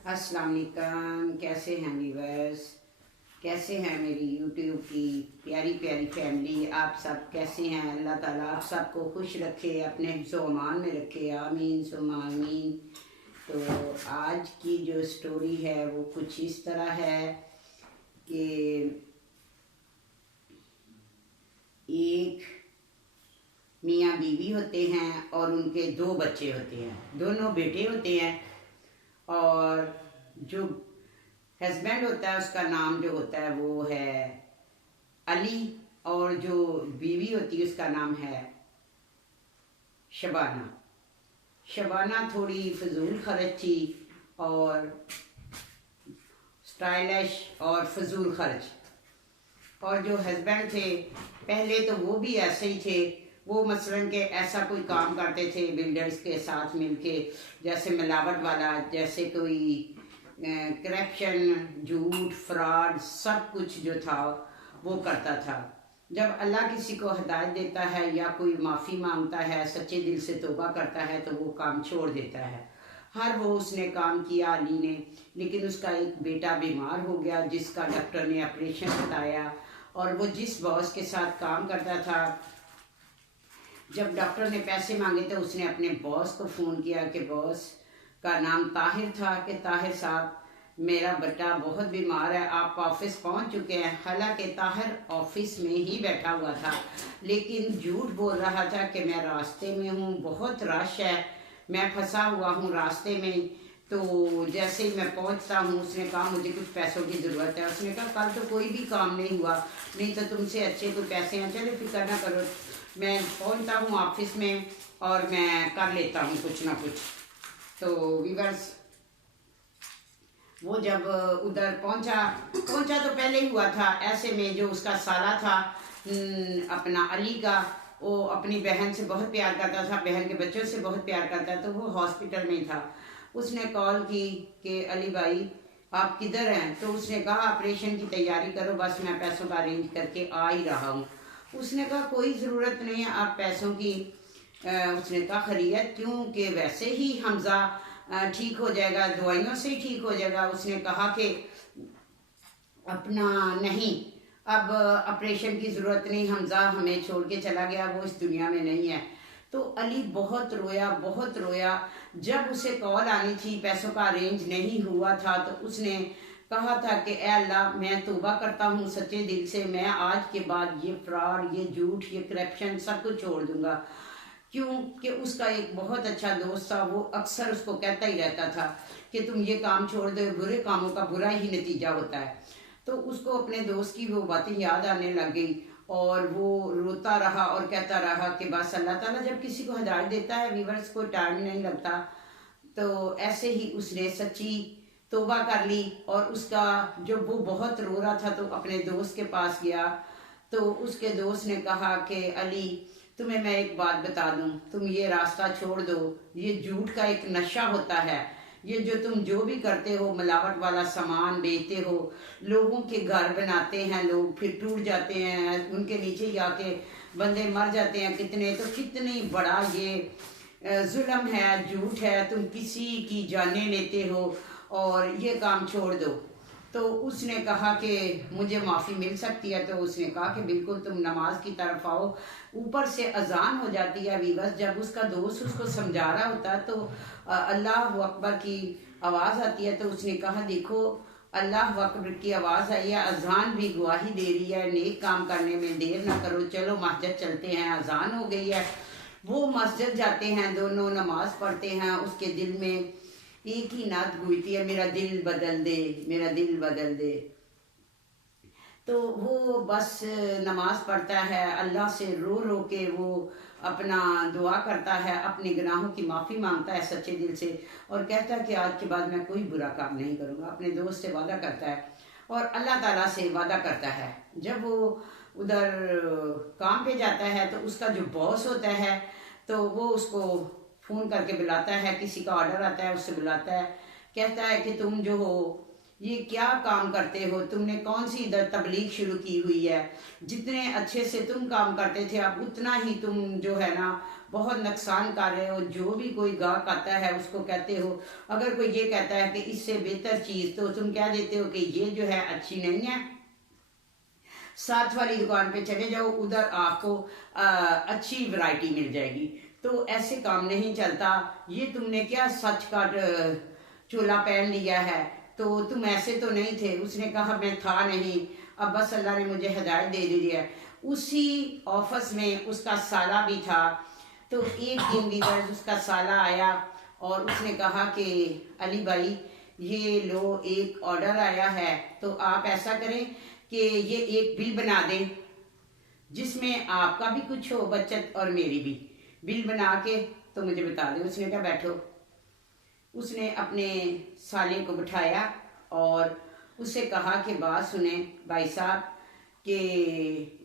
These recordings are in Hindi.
अस्सलाम वालेकुम। कैसे हैं व्यूअर्स? कैसे हैं मेरी यूट्यूब की प्यारी प्यारी फैमिली? आप सब कैसे हैं? अल्लाह ताला आप सबको खुश रखे, अपने हिफ्ज़ व अमान में रखे, आमीन सुम्मा आमीन। तो आज की जो स्टोरी है वो कुछ इस तरह है कि एक मियाँ बीवी होते हैं और उनके दो बच्चे होते हैं, दोनों बेटे होते हैं। और जो हस्बैंड होता है उसका नाम जो होता है वो है अली, और जो बीवी होती है उसका नाम है शबाना। शबाना थोड़ी फजूल खर्च थी और स्टाइलिश और फजूल खर्च। और जो हस्बैंड थे पहले तो वो भी ऐसे ही थे। वो मसलन के ऐसा कोई काम करते थे बिल्डर्स के साथ मिलके, जैसे मिलावट वाला, जैसे कोई करप्शन, झूठ, फ्रॉड, सब कुछ जो था वो करता था। जब अल्लाह किसी को हिदायत देता है या कोई माफ़ी मांगता है, सच्चे दिल से तौबा करता है, तो वो काम छोड़ देता है। हर वो उसने काम किया अली ने, लेकिन उसका एक बेटा बीमार हो गया जिसका डॉक्टर ने ऑपरेशन बताया। और वो जिस बॉस के साथ काम करता था, जब डॉक्टर ने पैसे मांगे तो उसने अपने बॉस को फ़ोन किया कि बॉस का नाम ताहिर था, कि ताहिर साहब मेरा बेटा बहुत बीमार है, आप ऑफिस पहुंच चुके हैं। हालांकि ताहिर ऑफिस में ही बैठा हुआ था, लेकिन झूठ बोल रहा था कि मैं रास्ते में हूँ, बहुत रश है, मैं फंसा हुआ हूँ रास्ते में। तो जैसे ही मैं पहुंचता हूँ, उसने कहा मुझे कुछ पैसों की ज़रूरत है। उसने कहा कल तो कोई भी काम नहीं हुआ, नहीं तो तुमसे अच्छे कोई पैसे हैं, चले फिक्र ना करो, मैं पहुंचता हूँ ऑफिस में और मैं कर लेता हूँ कुछ ना कुछ। तो वीवर्स, वो जब उधर पहुंचा तो पहले ही हुआ था, ऐसे में जो उसका साला था अपना अली का, वो अपनी बहन से बहुत प्यार करता था, बहन के बच्चों से बहुत प्यार करता था। तो वो हॉस्पिटल में था। उसने कॉल की कि अली भाई आप किधर हैं? तो उसने कहा ऑपरेशन की तैयारी करो, बस मैं पैसों का अरेंज करके आ ही रहा हूँ। उसने कहा कोई ज़रूरत नहीं है आप पैसों की। उसने कहा खैरियत क्यों? कि वैसे ही हमज़ा ठीक हो जाएगा, दवाइयों से ही ठीक हो जाएगा। उसने कहा कि अपना नहीं, अब ऑपरेशन की ज़रूरत नहीं, हमज़ा हमें छोड़ के चला गया, वो इस दुनिया में नहीं है। तो अली बहुत रोया, बहुत रोया। जब उसे कॉल आनी थी, पैसों का अरेंज नहीं हुआ था, तो उसने कहा था कि ए अल्लाह मैं तौबा करता हूँ सच्चे दिल से, मैं आज के बाद ये फ्रॉड, ये झूठ, ये करप्शन सब कुछ छोड़ दूंगा। क्यों कि उसका एक बहुत अच्छा दोस्त था, वो अक्सर उसको कहता ही रहता था कि तुम ये काम छोड़ दो, बुरे कामों का बुरा ही नतीजा होता है। तो उसको अपने दोस्त की वो बातें याद आने लग गई और वो रोता रहा और कहता रहा कि बस अल्लाह ताला जब किसी को हिदायत देता है, व्यूअर्स को टाइम नहीं लगता। तो ऐसे ही उसने सच्ची तौबा कर ली। और उसका जब वो बहुत रो रहा था तो अपने दोस्त के पास गया। तो उसके दोस्त ने कहा कि अली तुम्हें मैं एक बात बता दूं, तुम ये रास्ता छोड़ दो, ये झूठ का एक नशा होता है। ये जो तुम जो भी करते हो, मिलावट वाला सामान बेचते हो, लोगों के घर बनाते हैं लोग, फिर टूट जाते हैं, उनके नीचे ही आके बंदे मर जाते हैं कितने। तो कितनी बड़ा ये जुल्म है, झूठ है, तुम किसी की जानें लेते हो और ये काम छोड़ दो। तो उसने कहा कि मुझे माफ़ी मिल सकती है। तो उसने कहा कि बिल्कुल तुम नमाज की तरफ आओ। ऊपर से अजान हो जाती है वीवर्स, जब उसका दोस्त उसको समझा रहा होता है तो अल्लाह अकबर की आवाज़ आती है। तो उसने कहा देखो अल्लाह अकबर की आवाज़ आई है, अजान भी गवाही दे रही है, नेक काम करने में देर ना करो, चलो मस्जिद चलते हैं, अजान हो गई है। वो मस्जिद जाते हैं, दोनों नमाज पढ़ते हैं। उसके दिल में एक ही नात गूंजती है, मेरा दिल बदल दे, मेरा दिल बदल दे। तो वो बस नमाज पढ़ता है, अल्लाह से रो रो के वो अपना दुआ करता है, अपने गुनाहों की माफ़ी मांगता है सच्चे दिल से, और कहता है कि आज के बाद मैं कोई बुरा काम नहीं करूँगा। अपने दोस्त से वादा करता है और अल्लाह ताला से वादा करता है। जब वो उधर काम पे जाता है तो उसका जो बॉस होता है तो वो उसको फ़ोन करके बुलाता है, किसी का ऑर्डर आता है उससे बुलाता है, कहता है कि तुम जो हो ये क्या काम करते हो, तुमने कौन सी इधर तबलीग शुरू की हुई है, जितने अच्छे से तुम काम करते थे अब उतना ही तुम जो है ना बहुत नुकसान कर रहे हो। जो भी कोई गाहक आता है उसको कहते हो, अगर कोई ये कहता है कि इससे बेहतर चीज़, तो तुम क्या देते हो कि ये जो है अच्छी नहीं है, साथ वाली दुकान पे चले जाओ, उधर आपको अच्छी वैरायटी मिल जाएगी। तो ऐसे काम नहीं चलता। ये तुमने क्या सच का चोला पहन लिया है, तो तुम ऐसे तो नहीं थे। उसने कहा मैं था नहीं, अब बस अल्लाह ने मुझे हिदायत दे दी है। उसी ऑफिस में उसका साला भी था। तो एक दिन वीवर्स उसका साला आया और उसने कहा कि अली भाई ये लो एक ऑर्डर आया है, तो आप ऐसा करें कि ये एक बिल बना दें जिसमें आपका भी कुछ हो बचत और मेरी भी। बिल बना के तो मुझे बता दें। उसने कहा बैठो। उसने अपने साले को बिठाया और उससे कहा कि बात सुने भाई साहब कि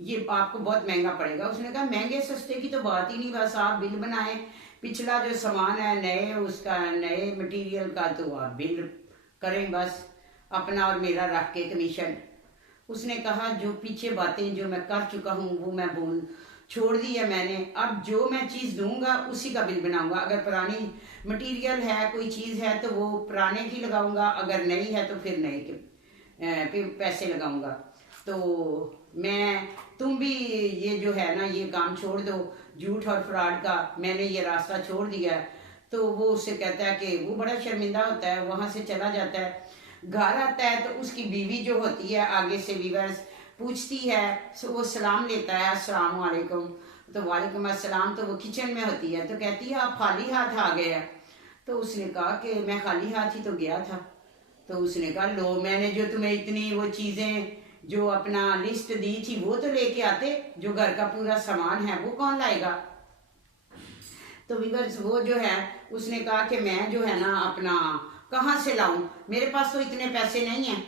ये आपको बहुत महंगा पड़ेगा। उसने कहा महंगे सस्ते की तो बात ही नहीं, बस आप बिल बनाएं, पिछला जो सामान है नए उसका नए मटेरियल का तो आप बिल करें, बस अपना और मेरा रख के कमीशन। उसने कहा जो पीछे बातें जो मैं कर चुका हूँ वो मैं बोल छोड़ दी है मैंने, अब जो मैं चीज़ दूंगा उसी का बिल बनाऊंगा। अगर पुरानी मटेरियल है कोई चीज़ है तो वो पुराने की लगाऊंगा, अगर नई है तो फिर नए के पैसे लगाऊंगा। तो तुम भी ये जो है ना ये काम छोड़ दो, झूठ और फ्रॉड का मैंने ये रास्ता छोड़ दिया। तो वो उससे कहता है कि वो बड़ा शर्मिंदा होता है, वहाँ से चला जाता है। घर आता है तो उसकी बीवी जो होती है आगे से वीवर्स पूछती है, सो वो सलाम लेता है, अस्सलाम वालेकुम, तो वालेकुम अस्सलाम। तो वो किचन में होती है तो कहती है आप खाली हाथ आ गए हैं। तो उसने कहा कि मैं खाली हाथ ही तो गया था। तो उसने कहा लो मैंने जो तुम्हें इतनी वो चीज़ें जो अपना लिस्ट दी थी वो तो लेके आते, जो घर का पूरा सामान है वो कौन लाएगा। तो वीवर्स वो जो है उसने कहा कि मैं जो है ना अपना कहाँ से लाऊं, मेरे पास तो इतने पैसे नहीं हैं,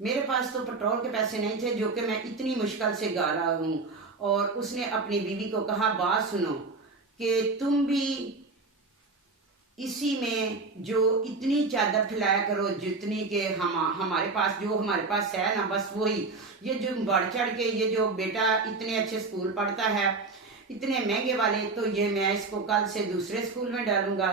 मेरे पास तो पेट्रोल के पैसे नहीं थे जो कि मैं इतनी मुश्किल से गा रहा हूँ। और उसने अपनी बीवी को कहा बात सुनो कि तुम भी इसी में जो इतनी चादर फैलाया करो जितनी के हमारे पास जो हमारे पास है ना, बस वही। ये जो बढ़ चढ़ के ये जो बेटा इतने अच्छे स्कूल पढ़ता है इतने महंगे वाले, तो ये मैं इसको कल से दूसरे स्कूल में डालूंगा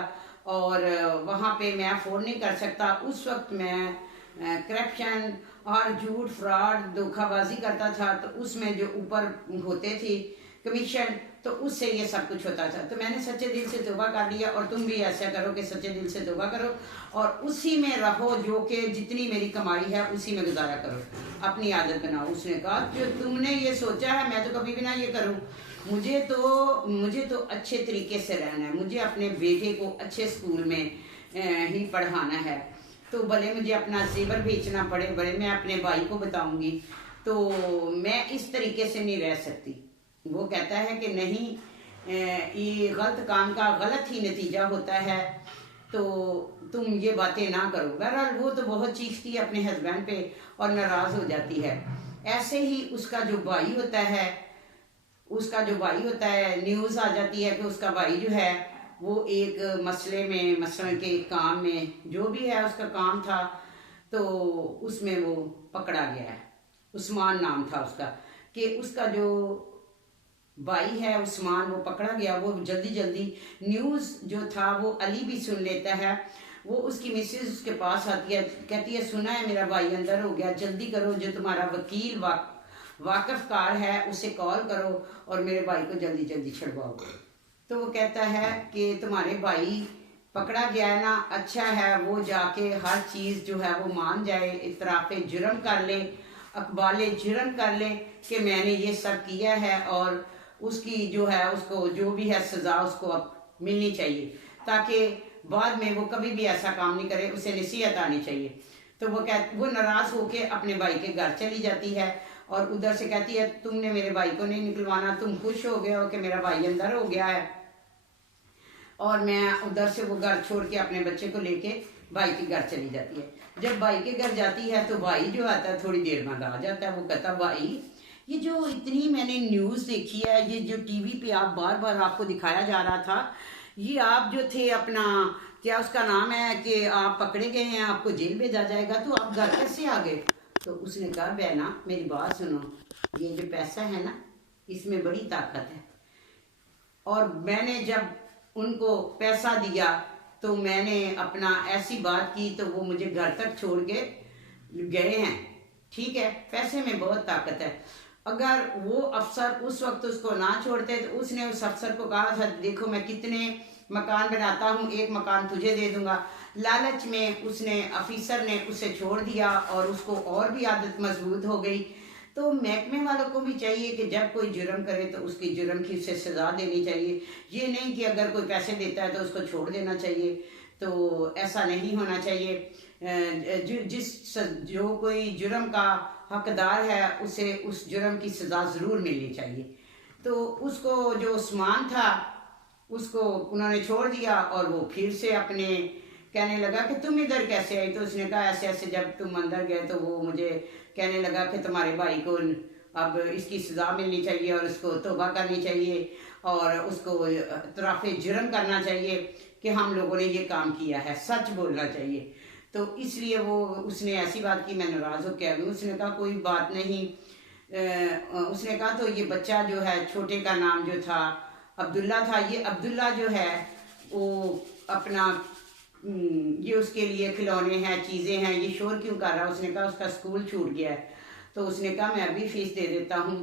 और वहाँ पे मैं अफोर्ड नहीं कर सकता। उस वक्त मैं करप्शन और झूठ फ्रॉड धोखाबाजी करता था, तो उसमें जो ऊपर होते थे कमीशन, तो उससे ये सब कुछ होता था। तो मैंने सच्चे दिल से तौबा कर लिया और तुम भी ऐसा करो कि सच्चे दिल से तौबा करो और उसी में रहो, जो कि जितनी मेरी कमाई है उसी में गुजारा करो, अपनी आदत बनाओ। उसने कहा जो तुमने ये सोचा है मैं तो कभी भी ना ये करूं, मुझे तो अच्छे तरीके से रहना है, मुझे अपने बेटे को अच्छे स्कूल में ही पढ़ाना है। तो भले मुझे अपना जेवर बेचना पड़े, भले मैं अपने भाई को बताऊंगी, तो मैं इस तरीके से नहीं रह सकती। वो कहता है कि नहीं, ये गलत काम का गलत ही नतीजा होता है, तो तुम ये बातें ना करो। बहरहाल वो तो बहुत चीखती है अपने हस्बैंड पे और नाराज हो जाती है। ऐसे ही उसका जो भाई होता है न्यूज़ आ जाती है कि उसका भाई जो है वो एक मसले में मसलन के काम में जो भी है उसका काम था, तो उसमें वो पकड़ा गया है। उस्मान नाम था उसका, कि उसका जो भाई है उस्मान वो पकड़ा गया। वो जल्दी जल्दी न्यूज़ जो था वो अली भी सुन लेता है। वो उसकी मिसेज उसके पास आती है, कहती है सुना है मेरा भाई अंदर हो गया, जल्दी करो, जो तुम्हारा वकील वाकफकार है उसे कॉल करो और मेरे भाई को जल्दी जल्दी छुड़वाओ। तो वो कहता है कि तुम्हारे भाई पकड़ा गया है ना, अच्छा है वो जाके हर चीज़ जो है वो मान जाए, इतराफ़े जुर्म कर ले, अकबाले जुर्म कर ले कि मैंने ये सब किया है और उसकी जो है उसको जो भी है सज़ा उसको अब मिलनी चाहिए, ताकि बाद में वो कभी भी ऐसा काम नहीं करे, उसे नसीहत आनी चाहिए। तो वो नाराज़ होके अपने भाई के घर चली जाती है और उधर से कहती है तुमने मेरे भाई को नहीं निकलवाना, तुम खुश हो गए हो कि मेरा भाई अंदर हो गया है। और मैं उधर से वो घर छोड़ के अपने बच्चे को लेके भाई के घर चली जाती है। जब भाई के घर जाती है तो भाई जो आता है थोड़ी देर बाद आ जाता है। वो कहता भाई ये जो इतनी मैंने न्यूज़ देखी है, ये जो टीवी पे आप बार बार आपको दिखाया जा रहा था, ये आप जो थे अपना क्या उसका नाम है कि आप पकड़े गए हैं, आपको जेल भेजा जाएगा, तो आप घर कैसे आ गए। तो उसने कहा बहना मेरी बात सुनो, ये जो पैसा है ना इसमें बड़ी ताकत है और मैंने जब उनको पैसा दिया तो मैंने अपना ऐसी बात की तो वो मुझे घर तक छोड़ के गए हैं। ठीक है, पैसे में बहुत ताकत है। अगर वो अफसर उस वक्त उसको ना छोड़ते तो उसने उस अफसर को कहा था, देखो मैं कितने मकान बनाता हूँ, एक मकान तुझे दे दूंगा। लालच में उसने अफीसर ने उसे छोड़ दिया और उसको और भी आदत मजबूत हो गई। तो महकमे वालों को भी चाहिए कि जब कोई जुर्म करे तो उसकी जुर्म की उसे सज़ा देनी चाहिए। ये नहीं कि अगर कोई पैसे देता है तो उसको छोड़ देना चाहिए। तो ऐसा नहीं होना चाहिए। जो कोई जुर्म का हकदार है उसे उस जुर्म की सज़ा ज़रूर मिलनी चाहिए। तो उसको जो उस्मान था उसको उन्होंने छोड़ दिया और वो फिर से अपने कहने लगा कि तुम इधर कैसे आई। तो उसने कहा ऐसे ऐसे जब तुम अंदर गए तो वो मुझे कहने लगा कि तुम्हारे भाई को अब इसकी सज़ा मिलनी चाहिए और उसको तौबा करनी चाहिए और उसको इतराफ़े जुर्म करना चाहिए कि हम लोगों ने ये काम किया है, सच बोलना चाहिए। तो इसलिए वो उसने ऐसी बात की, मैं नाराज़ होकर आ गई। उसने कहा कोई बात नहीं। उसने कहा तो ये बच्चा जो है, छोटे का नाम जो था अब्दुल्ला था, ये अब्दुल्ला जो है वो अपना ये उसके लिए खिलौने हैं, चीज़ें हैं, ये शोर क्यों कर रहा है। उसने कहा उसका स्कूल छूट गया है। तो उसने कहा मैं अभी फ़ीस दे देता हूँ।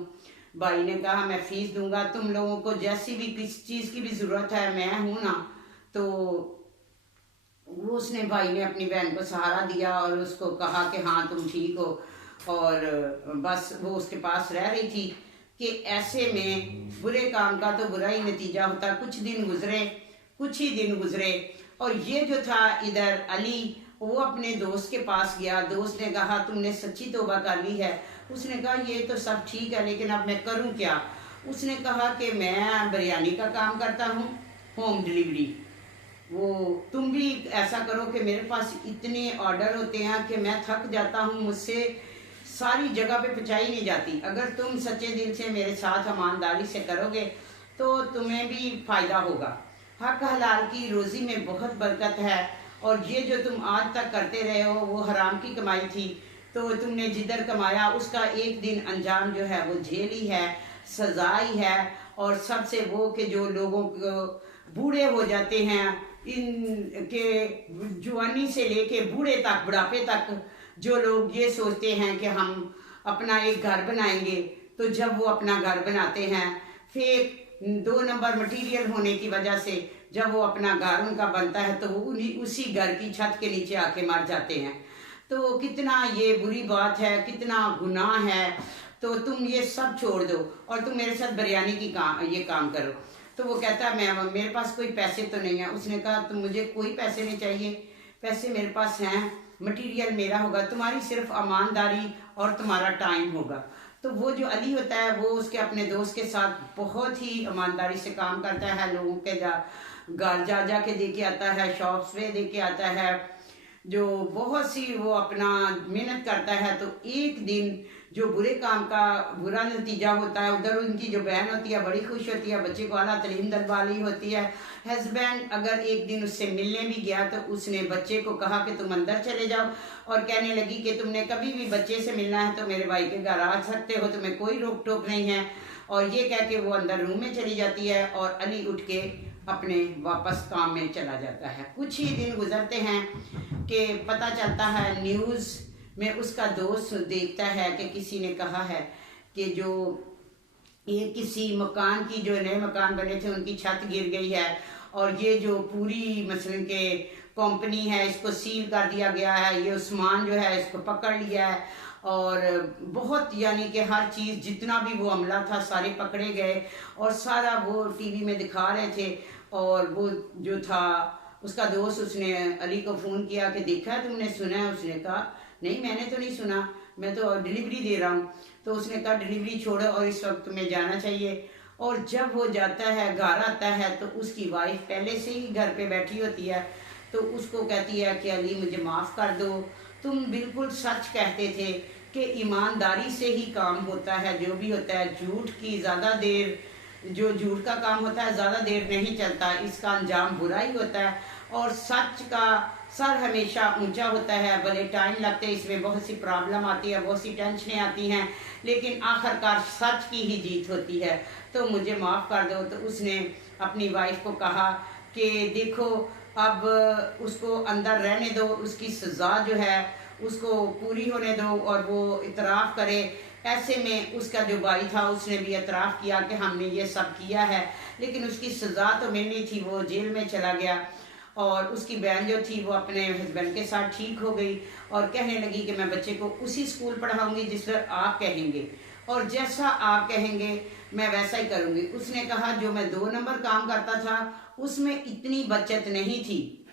भाई ने कहा मैं फ़ीस दूंगा, तुम लोगों को जैसी भी किस चीज़ की भी ज़रूरत है मैं हूँ ना। तो वो उसने भाई ने अपनी बहन को सहारा दिया और उसको कहा कि हाँ तुम ठीक हो। और बस वो उसके पास रह रही थी कि ऐसे में बुरे काम का तो बुरा ही नतीजा होता। कुछ ही दिन गुजरे और ये जो था इधर अली वो अपने दोस्त के पास गया। दोस्त ने कहा तुमने सच्ची तौबा कर ली है। उसने कहा ये तो सब ठीक है लेकिन अब मैं करूं क्या। उसने कहा कि मैं बिरयानी का काम करता हूं, होम डिलीवरी। वो तुम भी ऐसा करो कि मेरे पास इतने ऑर्डर होते हैं कि मैं थक जाता हूँ, मुझसे सारी जगह पे पहुँचाई नहीं जाती। अगर तुम सच्चे दिल से मेरे साथ ईमानदारी से करोगे तो तुम्हें भी फ़ायदा होगा। हक हलाल की रोज़ी में बहुत बरकत है और ये जो तुम आज तक करते रहे हो वो हराम की कमाई थी। तो तुमने जिधर कमाया उसका एक दिन अंजाम जो है वो झेल ही है, सजा ही है। और सबसे वो कि जो लोगों को बूढ़े हो जाते हैं, इनके जवानी से लेके बूढ़े तक, बुढ़ापे तक, जो लोग ये सोचते हैं कि हम अपना एक घर बनाएंगे, तो जब वो अपना घर बनाते हैं फिर 2 नंबर मटेरियल होने की वजह से जब वो अपना घर उनका बनता है तो वो उसी घर की छत के नीचे आके मर जाते हैं। तो कितना ये बुरी बात है, कितना गुनाह है। तो तुम ये सब छोड़ दो और तुम मेरे साथ बिरयानी की ये काम करो। तो वो कहता है मैं मेरे पास कोई पैसे तो नहीं है। उसने कहा तो मुझे कोई पैसे नहीं चाहिए, पैसे मेरे पास हैं, मटेरियल मेरा होगा, तुम्हारी सिर्फ ईमानदारी और तुम्हारा टाइम होगा। तो वो जो अली होता है वो उसके अपने दोस्त के साथ बहुत ही ईमानदारी से काम करता है। लोगों के घर जा के दे के आता है, शॉप्स पे दे के आता है, जो बहुत सी वो अपना मेहनत करता है। तो एक दिन जो बुरे काम का बुरा नतीजा होता है, उधर उनकी जो बहन होती है बड़ी खुश होती है, बच्चे को आला तलीम दिलवाली होती है। हस्बैंड अगर एक दिन उससे मिलने भी गया तो उसने बच्चे को कहा कि तुम अंदर चले जाओ और कहने लगी कि तुमने कभी भी बच्चे से मिलना है तो मेरे भाई के घर आ सकते हो, तुम्हें कोई रोक टोक नहीं है। और ये कह के वो अंदर रूम में चली जाती है और अली उठ के अपने वापस काम में चला जाता है। कुछ ही दिन गुजरते हैं कि पता चलता है न्यूज़ में उसका दोस्त देखता है कि किसी ने कहा है कि जो ये किसी मकान की, जो नए मकान बने थे उनकी छत गिर गई है और ये जो पूरी मसलन के कंपनी है इसको सील कर दिया गया है, ये उस्मान जो है इसको पकड़ लिया है। और बहुत यानी कि हर चीज़ जितना भी वो अमला था सारे पकड़े गए और सारा वो टीवी में दिखा रहे थे। और वो जो था उसका दोस्त, उसने अली को फ़ोन किया कि देखा है तुमने, सुना है? उसने कहा नहीं मैंने तो नहीं सुना, मैं तो डिलीवरी दे रहा हूँ। तो उसने कहा डिलीवरी छोड़ो और इस वक्त तुम्हें जाना चाहिए। और जब वो जाता है, घर आता है, तो उसकी वाइफ पहले से ही घर पे बैठी होती है। तो उसको कहती है कि अली मुझे माफ़ कर दो, तुम बिल्कुल सच कहते थे कि ईमानदारी से ही काम होता है, जो भी होता है। झूठ की ज़्यादा देर, जो झूठ का काम होता है ज़्यादा देर नहीं चलता, इसका अंजाम बुरा ही होता है। और सच का सर हमेशा ऊंचा होता है, भले टाइम लगते हैं, इसमें बहुत सी प्रॉब्लम आती है, बहुत सी टेंशनें आती हैं, लेकिन आखिरकार सच की ही जीत होती है। तो मुझे माफ़ कर दो। तो उसने अपनी वाइफ को कहा कि देखो अब उसको अंदर रहने दो, उसकी सज़ा जो है उसको पूरी होने दो और वो इतराफ़ करे। ऐसे में उसका जो भाई था उसने भी इतराफ़ किया कि हमने ये सब किया है, लेकिन उसकी सज़ा तो मिलनी थी, वो जेल में चला गया। और उसकी बहन जो थी वो अपने हस्बैंड के साथ ठीक हो गई और कहने लगी कि मैं बच्चे को उसी स्कूल पढ़ाऊंगी जिस पर आप कहेंगे, और जैसा आप कहेंगे मैं वैसा ही करूंगी। उसने कहा जो मैं 2 नंबर काम करता था उसमें इतनी बचत नहीं थी,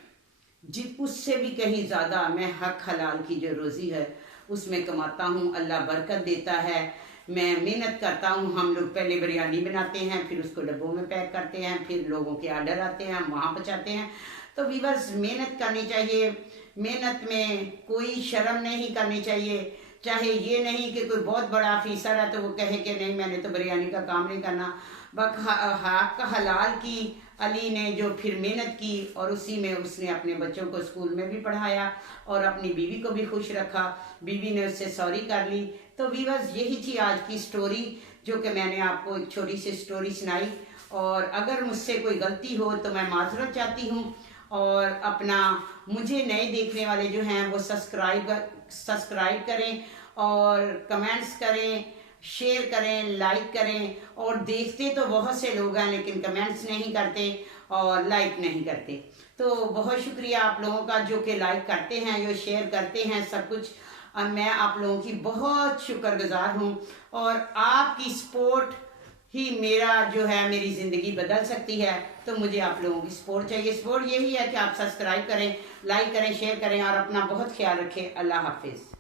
उससे भी कहीं ज़्यादा मैं हक हलाल की जो रोज़ी है उसमें कमाता हूँ, अल्लाह बरकत देता है। मैं मेहनत करता हूँ। हम लोग पहले बिरयानी बनाते हैं, फिर उसको डब्बों में पैक करते हैं, फिर लोगों के आर्डर आते हैं, हम वहाँ पहुँचाते हैं। तो व्यूअर्स, मेहनत करनी चाहिए, मेहनत में कोई शर्म नहीं करनी चाहिए। चाहे ये नहीं कि कोई बहुत बड़ा ऑफिसर है तो वो कहे कि नहीं मैंने तो बिरयानी का काम नहीं करना। हक हलाल की अली ने जो फिर मेहनत की और उसी में उसने अपने बच्चों को स्कूल में भी पढ़ाया और अपनी बीवी को भी खुश रखा। बीवी ने उससे सॉरी कर ली। तो व्यूअर्स, यही थी आज की स्टोरी जो कि मैंने आपको एक छोटी सी स्टोरी सुनाई। और अगर मुझसे कोई गलती हो तो मैं माजरत चाहती हूँ। और अपना मुझे नए देखने वाले जो हैं वो सब्सक्राइब करें और कमेंट्स करें, शेयर करें, लाइक करें। और देखते तो बहुत से लोग हैं लेकिन कमेंट्स नहीं करते और लाइक नहीं करते। तो बहुत शुक्रिया आप लोगों का जो कि लाइक करते हैं, जो शेयर करते हैं सब कुछ। मैं आप लोगों की बहुत शुक्रगुजार हूँ और आपकी सपोर्ट ही मेरा जो है मेरी ज़िंदगी बदल सकती है। तो मुझे आप लोगों की सपोर्ट चाहिए। सपोर्ट यही है कि आप सब्सक्राइब करें, लाइक करें, शेयर करें और अपना बहुत ख्याल रखें। अल्लाह हाफिज़।